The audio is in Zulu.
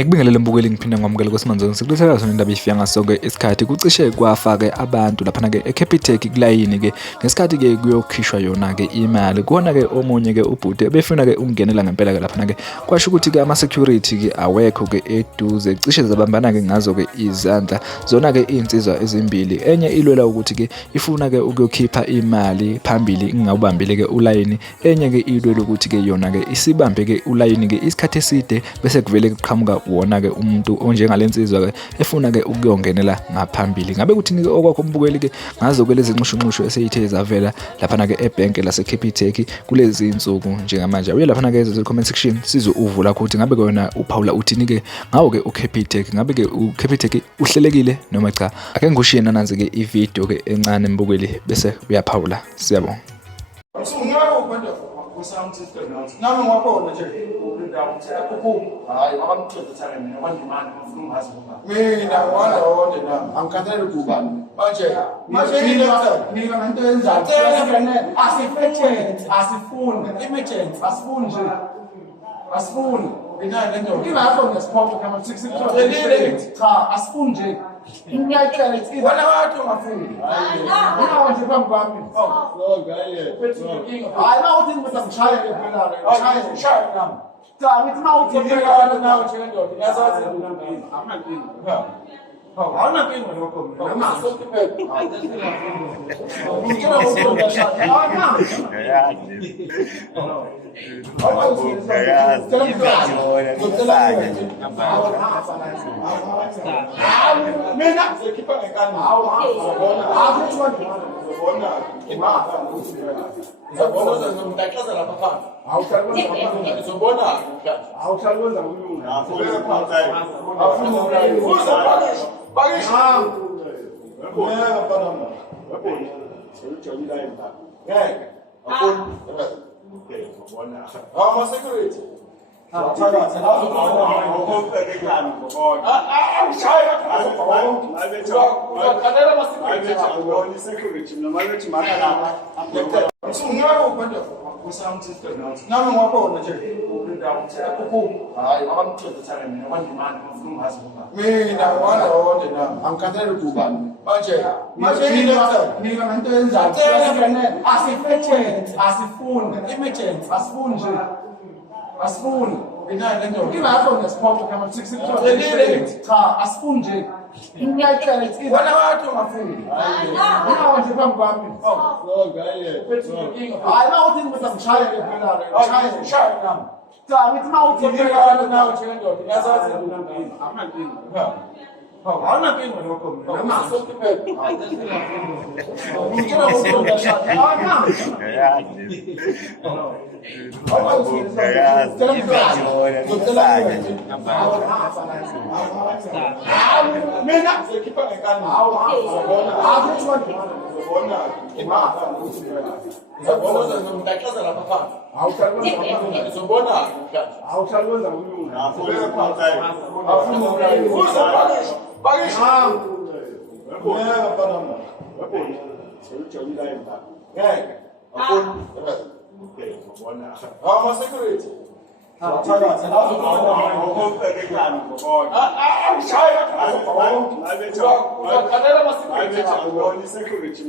Ngikubingelele mbukeli ngiphinda ngamukela kwesimanje sikulethela sona indaba ifika ngaso-ke isikhathi kucishe kwafa-ke abantu laphana-ke eCapitec kulayini-ke ngesikhathi-ke kuyokhishwa yona-ke imali kuwona-ke omunye-ke ubhuti ebefuna-ke ukungenela ngempela-ke laphana-ke kwasho ukuthi-ke ama-security-ke awekho-ke eduze cishe zabambana-ke ngazo-ke izandla zona-ke iy'nsizwa ezimbili enye ilwela ukuthi-ke ifuna-ke ukuyokhipha imali phambili ingawubambile-ke ulayini enye-ke ilwela ukuthi-ke yona-ke isibambe-ke ulayini-ke isikhathi eside bese kuvele kuqhamuka wona-ke umuntu onjengalensizwa-ke efuna-ke ukuyongenela ngaphambili. Ngabe kuthini-ke okwakho mbukeli-ke ngazo-ke lezi nxushunxushu eseyithe zavela laphana-ke ebhenke laseCapitec kulezi insuku njengamanje. Uye laphana-ke comment section sizwe uvu lakho ukuthi ngabe wena uphawula uthini-ke ngawo-ke uCapitec. Ngabe-ke uCapitec uhlelekile noma cha? Ake ngushiye nananzi-ke ivideo-ke encane mbukeli bese uyaphawula. Siyabonga. Nami wakhona nje ukundawo ukuthi hayi abamthethe mina kwandimani ngifuna ungazi ngoba mina wandawonde nami angikhathele ukubani manje mina ngento yenzayo asifuni emergency asifuni nje asifuni mina lento ingakho ngesiphoqo kama 6 cha asifuni nje ngiyacela ithi wena wathi ungafuni mina nje kwami hayi mawuthi ngizamshaya phela shaya nami cha ngithi mawuthi phela nawe nje ndoda ngiyazazi amankinga awuna kinga lokho mina amasoke phela ngicela ukuzonda shaya mina ngikhipha ngekani uzobona ngomdaqaza lapha phansi uzobona awuhlalwenza umlungu security nami wakhona nje ukundawo ukuthi hayi abamthethe mina kwandimani ngifuna ungazi ngoba mina wandawonde nami angikhathele ukubani manje mina ngento yenzayo asifuni emergency asifuni nje asifuni mina lento ingakho ngesiphoqo kama 6 cha asifuni nje ngiyacela ithi wena wathi ungafuni mina nje kwami hayi mawuthi ngizamshaya phela shaya nami cha ngithi mawuthi phela nawe nje ndoda ngiyazazi amankinga awuna kinga lokho mina amasoke phela ngicela ukuzonda shaya mina ngikhipha ngekani uzobona ngomdaqaza lapha phansi uzobona awuhlalwenza umlungu security security